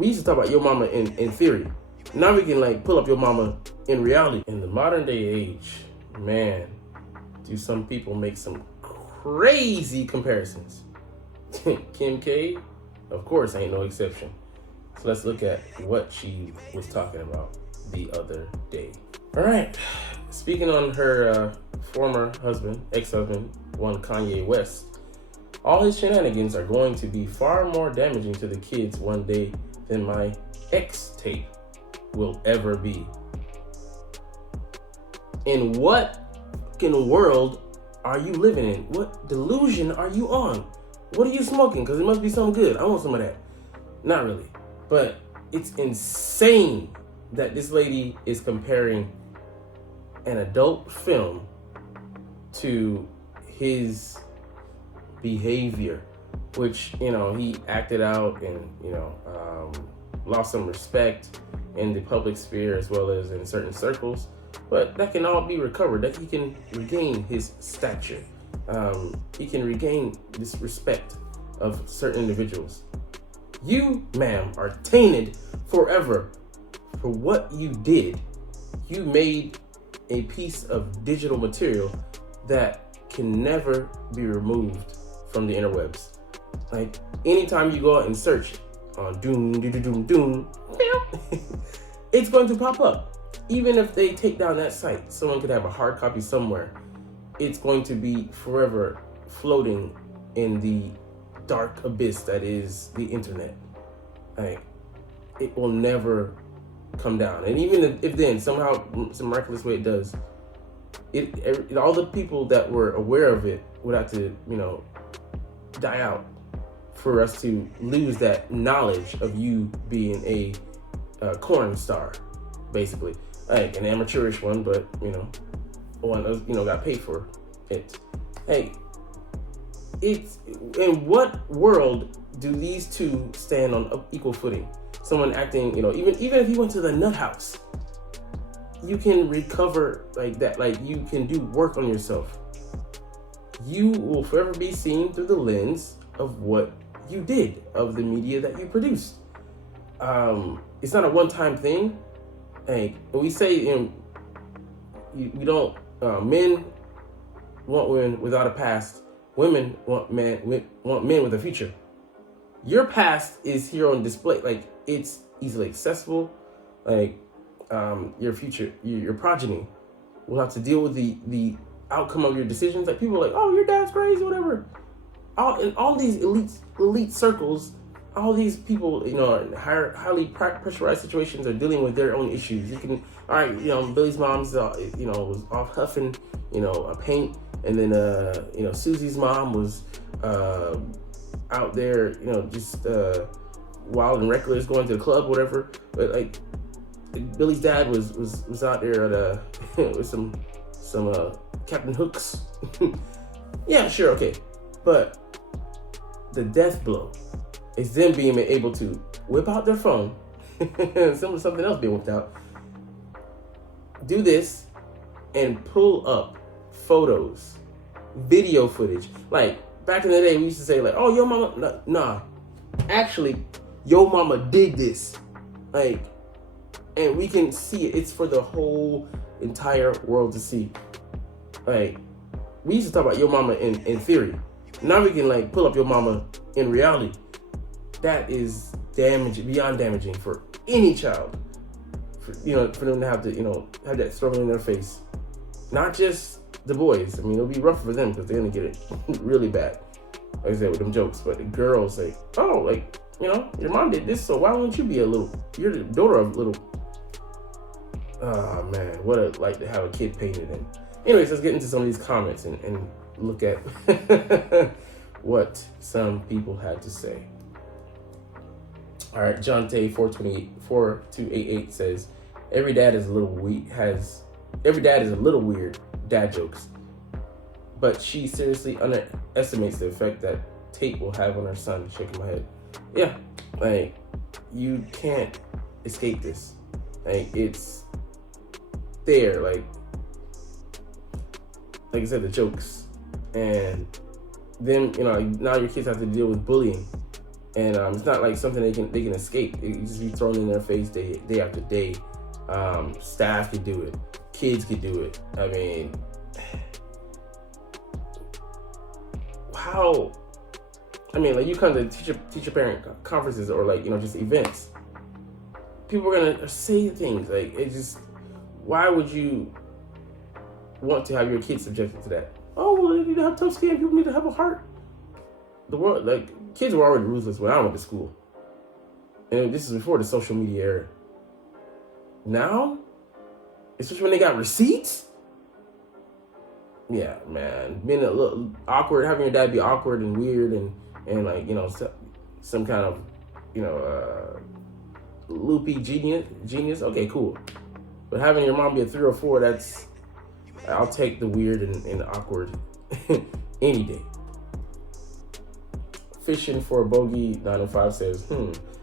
we used to talk about your mama in theory. Now we can like pull up your mama in reality. In the modern day age, man, do some people make some crazy comparisons. Kim K, of course, ain't no exception. So let's look at what she was talking about the other day. All right, speaking on her former husband, ex-husband, one Kanye West, all his shenanigans are going to be far more damaging to the kids one day than my ex tape will ever be. In what fucking world are you living in? What delusion are you on? What are you smoking? Because it must be something good. I want some of that. Not really. But it's insane that this lady is comparing an adult film to his behavior, which, you know, he acted out and, you know, lost some respect in the public sphere as well as in certain circles. But that can all be recovered, that he can regain his stature. He can regain this respect of certain individuals. You, ma'am, are tainted forever for what you did. You made a piece of digital material that can never be removed from the interwebs. Like, anytime you go out and search on doom, it's going to pop up. Even if they take down that site, someone could have a hard copy somewhere. It's going to be forever floating in the dark abyss that is the internet. Like, it will never come down. And even if then somehow, some miraculous way it does, all the people that were aware of it would have to, you know, die out for us to lose that knowledge of you being a corn star, basically. Like an amateurish one, but, you know, one that, you know, got paid for it. Hey, it's, in what world do these two stand on equal footing? Someone acting, you know, even if you went to the nut house, you can recover like that. Like, you can do work on yourself. You will forever be seen through the lens of what you did, of the media that you produced. It's not a one-time thing. Like, we say, you know, we don't, men want women without a past. Women want men with a future. Your past is here on display. Like, it's easily accessible. Like, your future, your progeny will have to deal with the outcome of your decisions. Like, people are like, oh, your dad's crazy, whatever. In all these elite circles, all these people, you know, in highly pressurized situations are dealing with their own issues. You can, all right, you know, Billy's mom's, you know, was off huffing, you know, a paint, and then, you know, Susie's mom was out there, you know, just wild and reckless, going to the club, whatever. But like, Billy's dad was out there at with some Captain Hooks. Yeah, sure, okay, but the death blow is them being able to whip out their phone, something else being whipped out, do this, and pull up photos, video footage. Like, back in the day, we used to say, like, oh, your mama, nah. Actually, your mama did this. Like, and we can see it. It's for the whole entire world to see. Like, we used to talk about your mama in theory. Now we can, like, pull up your mama in reality. That is damaging, beyond damaging for any child. For them to have to, you know, have that thrown in their face. Not just the boys. I mean, it'll be rough for them because they're gonna get it really bad. Like I said, with them jokes. But the girls, like, oh, like, you know, your mom did this, so why wouldn't you be you're the daughter of a little. Oh man, what a like to have a kid painted in. Anyways, let's get into some of these comments and look at what some people had to say. All right, John Tay 4288 says, every dad is a little weird, dad jokes. But she seriously underestimates the effect that tape will have on her son. Shaking my head. Yeah, like, you can't escape this. Like, it's there. Like I said, the jokes, and then, you know, now your kids have to deal with bullying. And it's not like something they can escape. It can just be thrown in their face day after day. Staff could do it. Kids could do it. I mean, how? I mean, like, you come to teacher parent conferences or, like, just events. People are gonna say things like, it just. Why would you want to have your kids subjected to that? Oh, well, they need to have tough skin. People need to have a heart. The world, like, kids were already ruthless when I went to school. And this is before the social media era. Now, especially when they got receipts. Yeah, man. Being a little awkward, having your dad be awkward and weird and like, some kind of, loopy genius. Okay, cool. But having your mom be a 3 or 4, I'll take the weird and the awkward any day. Fishing for a bogey 905 says,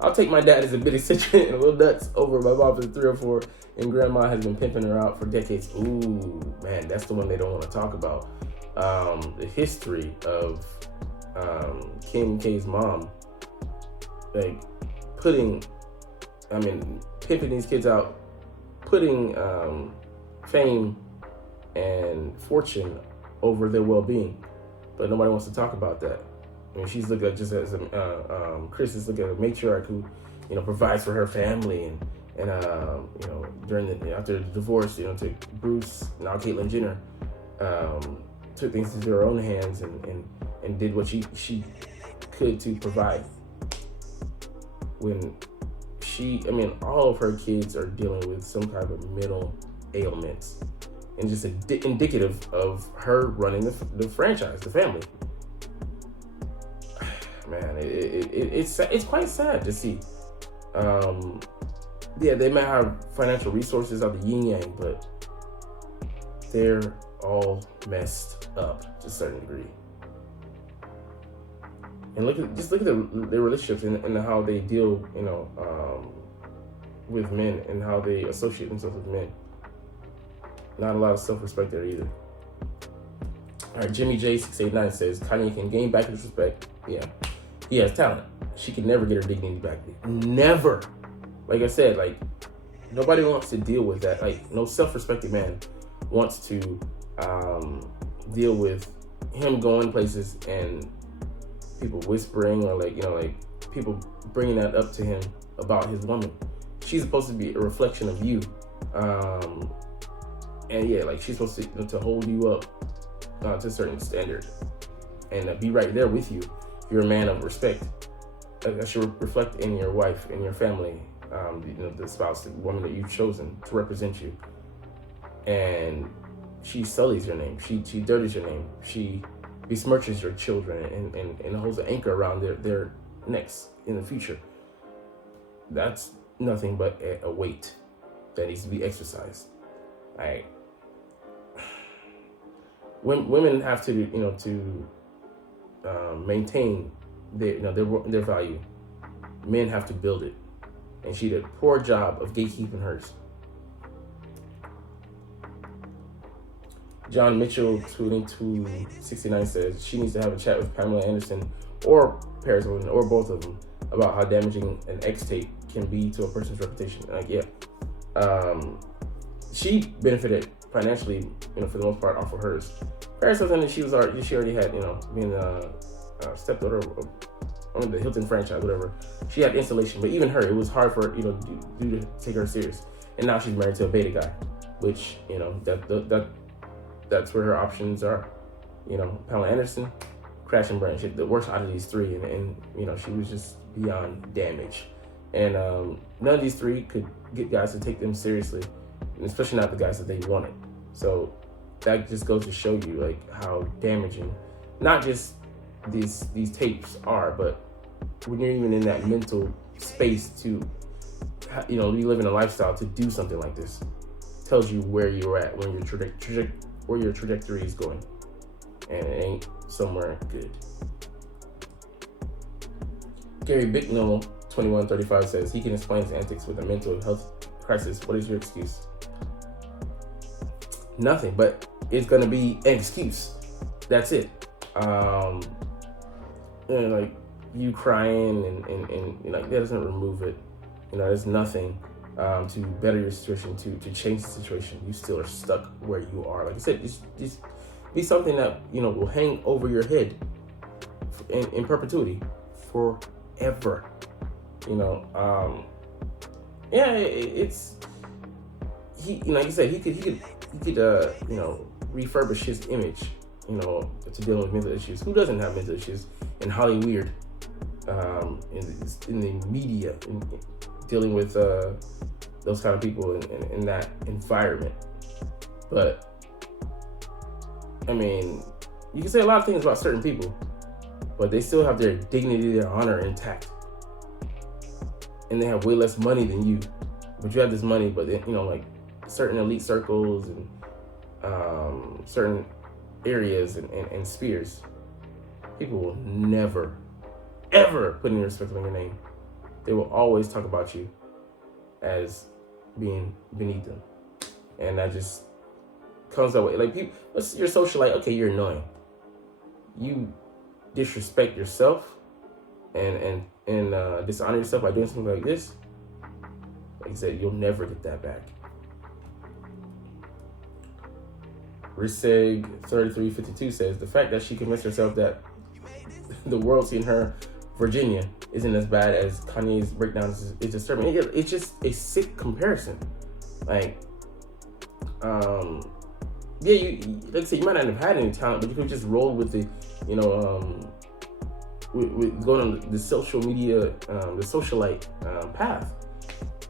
I'll take my dad as a bit eccentric and a little nuts over my mom as a 3 or 4, and grandma has been pimping her out for decades. Ooh, man, that's the one they don't want to talk about. The history of Kim K's mom, like, pimping these kids out, putting fame and fortune over their well-being, but nobody wants to talk about that. I mean, she's looked at just as Chris is looking at a matriarch who, provides for her family and after the divorce, took Bruce, now Caitlyn Jenner, took things into her own hands and did what she could to provide. When all of her kids are dealing with some kind of mental ailments, and just indicative of her running the franchise, the family. Man, it's quite sad to see. They might have financial resources out the yin yang, but they're all messed up to a certain degree. And look at their relationships and how they deal, with men and how they associate themselves with men. Not a lot of self-respect there either. All right, Jimmy J689 says Kanye can gain back his respect. Yeah, he has talent. She can never get her dignity back. Never. Like I said, like, nobody wants to deal with that. Like, no self-respecting man wants to deal with him going places and people whispering or like people bringing that up to him about his woman. She's supposed to be a reflection of you, and yeah, like, she's supposed to hold you up to a certain standard and be right there with you. You're a man of respect. That should reflect in your wife, in your family, the spouse, the woman that you've chosen to represent you. And she sullies your name. She dirties your name. She besmirches your children and holds an anchor around their necks in the future. That's nothing but a weight that needs to be exercised. All right. Women have to maintain their value. Men have to build it, and she did a poor job of gatekeeping hers. John Mitchell 2269 says she needs to have a chat with Pamela Anderson or Paris Hilton or both of them about how damaging an X tape can be to a person's reputation. Like, yeah, she benefited financially, for the most part, off of hers. Paris Hilton, she already had, being a stepdaughter of the Hilton franchise, whatever. She had installation, but even her, it was hard for her, to take her serious. And now she's married to a beta guy, which, that's where her options are. Pamela Anderson, crash and burn. She, the worst out of these three, and she was just beyond damage. And none of these three could get guys to take them seriously, and especially not the guys that they wanted. So that just goes to show you, like, how damaging not just these tapes are, but when you're even in that mental space to, you live in a lifestyle to do something like this, tells you where you're at, when where your trajectory is going, and it ain't somewhere good. Gary Bicknell 2135 says he can explain his antics with a mental health crisis. What is your excuse? Nothing, but it's gonna be an excuse. That's it. And like, you crying and you know, that doesn't remove it. You know, there's nothing to better your situation, to change the situation. You still are stuck where you are. Like I said, just be something that, you know, will hang over your head in perpetuity, forever. You know, yeah, it's he. You know, like you said, he could you know, refurbish his image, you know, to dealing with mental issues. Who doesn't have mental issues in Hollywood, in the media, dealing with those kind of people in that environment? But I mean, you can say a lot of things about certain people, but they still have their dignity, their honor intact, and they have way less money than you. But you have this money, but you know, like certain elite circles and certain areas and spheres, people will never, ever put any respect on your name. They will always talk about you as being beneath them, and that just comes that way. Like, people, you're socialite, okay, you're annoying. You disrespect yourself and dishonor yourself by doing something like this. Like I said, you'll never get that back. Riseg 3352 says the fact that she convinced herself that the world seeing her Virginia isn't as bad as Kanye's breakdown is disturbing. It's just a sick comparison. Like, yeah, you like I said, you might not have had any talent, but you could just roll with the, you know, with going on the social media, the socialite path,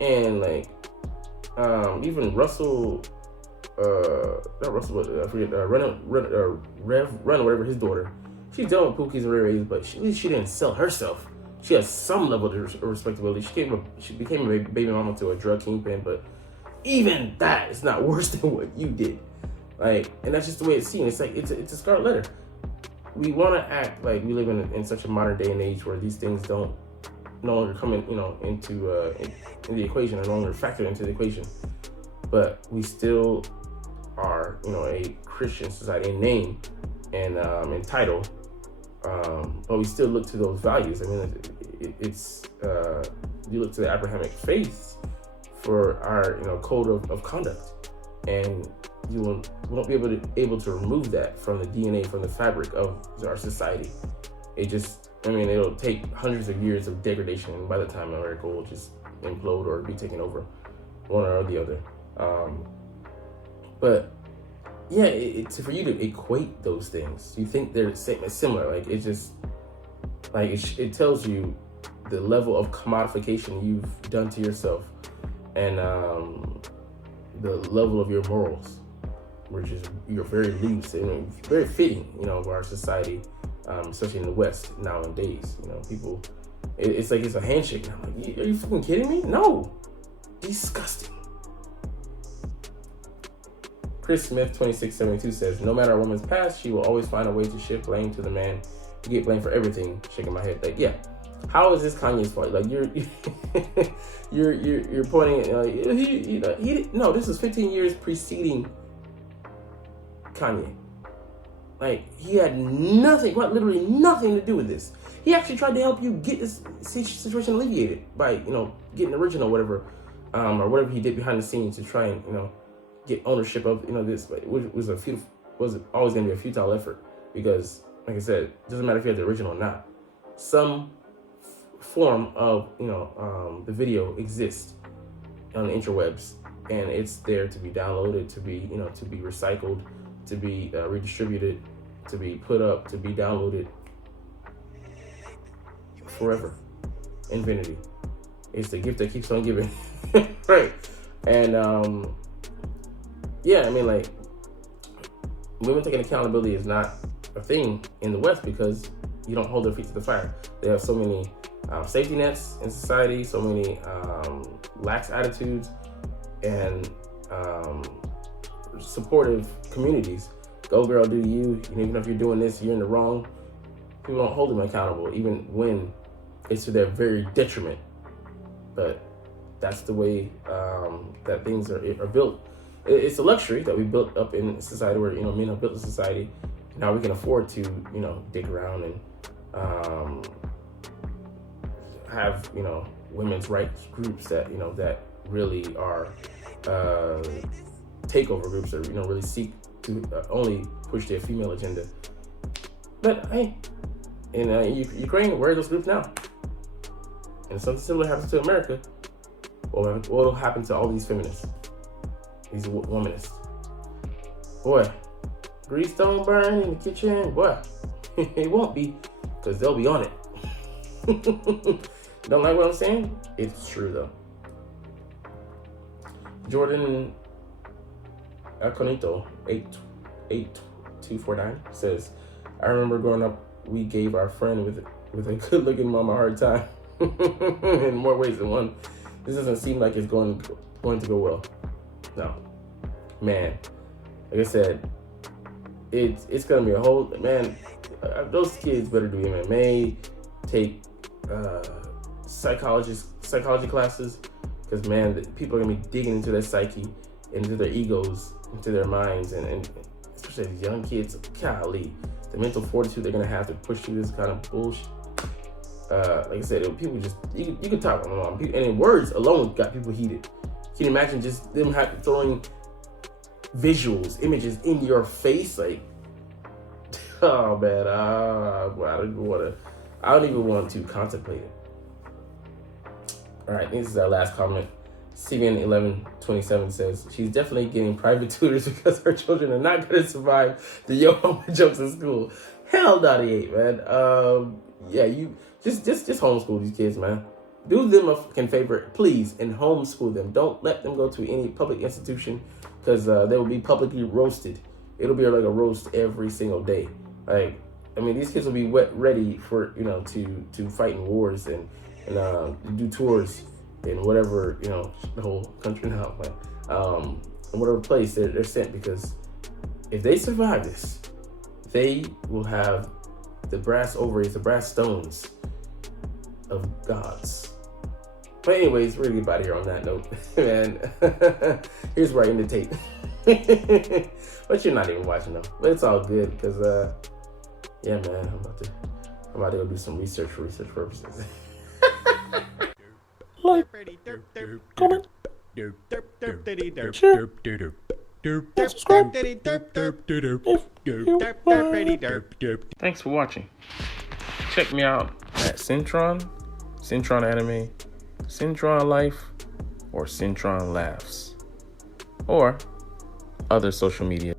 and like even Russell. Not Russell, but I forget, Rev, whatever, his daughter. She's done with Pookie's and Ray Ray's, but at least she didn't sell herself. She has some level of respectability. She became a baby mama to a drug kingpin, but even that is not worse than what you did. Like, and that's just the way it's seen. It's like, it's a scarlet letter. We want to act like we live in such a modern day and age where these things no longer come in, you know, into in the equation, or no longer factor into the equation. But we still are, you know, a Christian society in name and in title, but we still look to those values. I mean, it's you look to the Abrahamic faith for our, you know, code of conduct, and you won't be able to remove that from the DNA, from the fabric of our society. It just, I mean, it'll take hundreds of years of degradation, and by the time America will just implode or be taken over, one or the other. But yeah, it's for you to equate those things. You think they're similar. Like, it's just like it tells you the level of commodification you've done to yourself, and the level of your morals, which is, you're very loose and very fitting, you know, of our society, especially in the West nowadays. You know, people, it's like it's a handshake. I'm like, are you fucking kidding me? No, disgusting. Chris Smith 2672 says, no matter a woman's past, she will always find a way to shift blame to the man. You get blamed for everything. Shaking my head, like, yeah. How is this Kanye's fault? Like, you're you're pointing at, no, this is 15 years preceding Kanye. Like, he had nothing, quite literally nothing to do with this. He actually tried to help you get this situation alleviated by, you know, getting original, whatever, or whatever he did behind the scenes to try and, you know, get ownership of, you know, this. But it was always going to be a futile effort, because, like I said, it doesn't matter if you have the original or not. Some form of, you know, the video exists on the interwebs, and it's there to be downloaded, to be, you know, to be recycled, to be redistributed, to be put up, to be downloaded forever. Infinity. It's the gift that keeps on giving. Right. And yeah, I mean, like, women taking accountability is not a thing in the West, because you don't hold their feet to the fire. They have so many safety nets in society, so many lax attitudes, and supportive communities. Go girl, do you. Even if you're doing this, you're in the wrong. People don't hold them accountable, even when it's to their very detriment. But that's the way that things are built. It's a luxury that we built up in society, where, you know, men have built a society. Now we can afford to, you know, dig around and have, women's rights groups that, that really are takeover groups that, really seek to only push their female agenda. But hey, in Ukraine, where are those groups now? And something similar happens to America. What will happen to all these feminists? These womanists? Boy, grease don't burn in the kitchen. Boy, it won't be, because they'll be on it. Don't like what I'm saying? It's true though. Jordan Aconito 88249 says, I remember growing up, we gave our friend with a good-looking mom a hard time in more ways than one. This doesn't seem like it's going to go well. No, man. Like I said, it's gonna be a whole, man. Those kids better do MMA, take psychology classes, because man, people are gonna be digging into their psyche, into their egos, into their minds, and especially as young kids. Golly, the mental fortitude they're gonna have to push through this kind of bullshit. Like I said, people just, you can talk on them, and in words alone got people heated. Can you imagine just them throwing visuals, images in your face? Like, oh man, I don't even want to contemplate it. All right, this is our last comment. CVN1127 says, she's definitely getting private tutors because her children are not going to survive the yo homo jokes in school. Hell no, they ain't, man. Yeah, you just homeschool these kids, man. Do them a fucking favor, please, and homeschool them. Don't let them go to any public institution, because they will be publicly roasted. It'll be like a roast every single day. Like, I mean, these kids will be ready for, to fight in wars and do tours in whatever, the whole country now, but in whatever place they're sent, because if they survive this, they will have the brass ovaries, the brass stones of gods. But anyways, we're gonna get out of here on that note, man. Here's where I end the tape. But you're not even watching them. But it's all good, because yeah, man, I'm about to go do some research for research purposes. Like, comment, share, subscribe if you Thanks for watching. Check me out at Cintron, Cintron Anime, Cintron Life, or Cintron Laughs, or other social media.